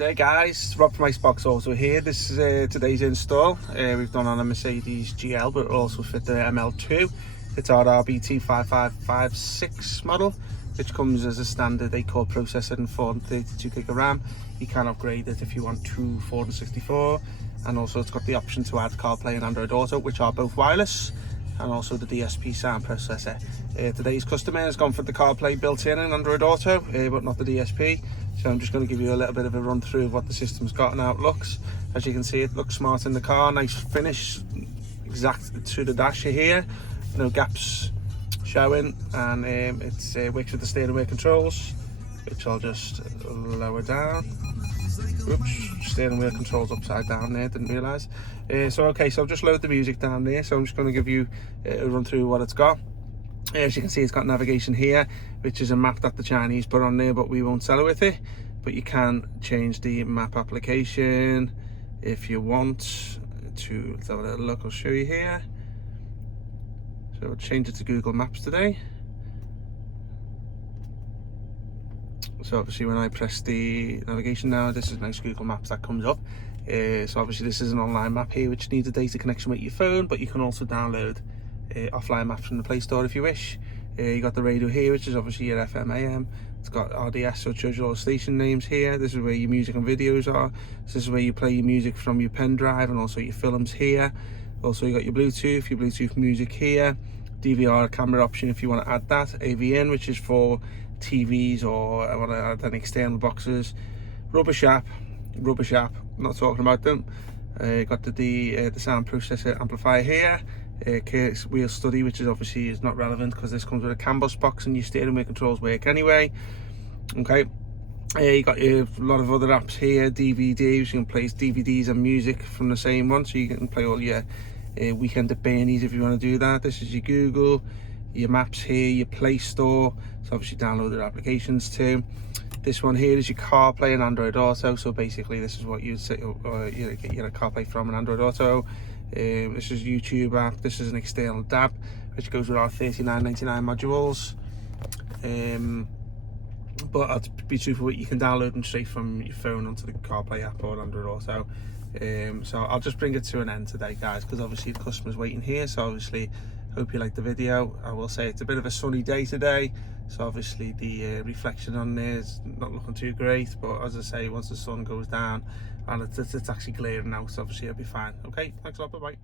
Good day guys, Rob from Iceboxauto here. This is today's install. We've done on a Mercedes GL, but also fit the ML2. It's our RBT 5556 model, which comes as a standard 8-core processor and 432 gig of RAM. You can upgrade it if you want to 464, and also it's got the option to add CarPlay and Android Auto, which are both wireless, and also the DSP sound processor. Today's customer has gone for the CarPlay built-in and Android Auto, but not the DSP. So I'm just going to give you a little bit of a run through of what the system's got and how it looks. As you can see, it looks smart in the car, nice finish, exact to the dash here, no gaps showing, and it works with the steering wheel controls, which I'll just lower down. Oops, steering wheel controls upside down there, didn't realise. So I'll just load the music down there. So I'm just going to give you a run through what it's got. As you can see, it's got navigation here, which is a map that the Chinese put on there, but we won't sell it with it. But you can change the map application if you want to. Let's have a little look, I'll show you here. So I'll change it to Google Maps today. So obviously when I press the navigation now, this is nice Google Maps that comes up. So obviously this is an online map here, which needs a data connection with your phone, but you can also download offline maps from the Play Store if you wish. You got the radio here, which is obviously your FM AM. It's got RDS, so it shows you all the station names here. This is where your music and videos are. This is where you play your music from your pen drive, and also your films here. Also you got your Bluetooth music here. DVR camera option if you want to add that. AVN, which is for TVs or I want to add any external boxes. Rubbish app, not talking about them. Got the sound processor amplifier here. Wheel study, which is obviously not relevant because this comes with a CAN bus box and your steering wheel controls work anyway. Okay, you got a lot of other apps here. DVDs, you can play DVDs and music from the same one, so you can play all your Weekend at Bernie's if you want to do that. This is your Google, your Maps here, your Play Store, so obviously download their applications too. This one here is your CarPlay and Android Auto, so basically this is what you'd say you get your CarPlay from an Android Auto. This is YouTube app. This is an external DAB, which goes with our $39.99 modules. But to be truthful, you can download them straight from your phone onto the CarPlay app or Android Auto. So I'll just bring it to an end today, guys, because obviously the customer's waiting here. So obviously, hope you like the video. I will say it's a bit of a sunny day today, so obviously the reflection on there is not looking too great. But as I say, once the sun goes down and it's actually clearing out, so obviously it'll be fine. Okay, thanks a lot, bye bye.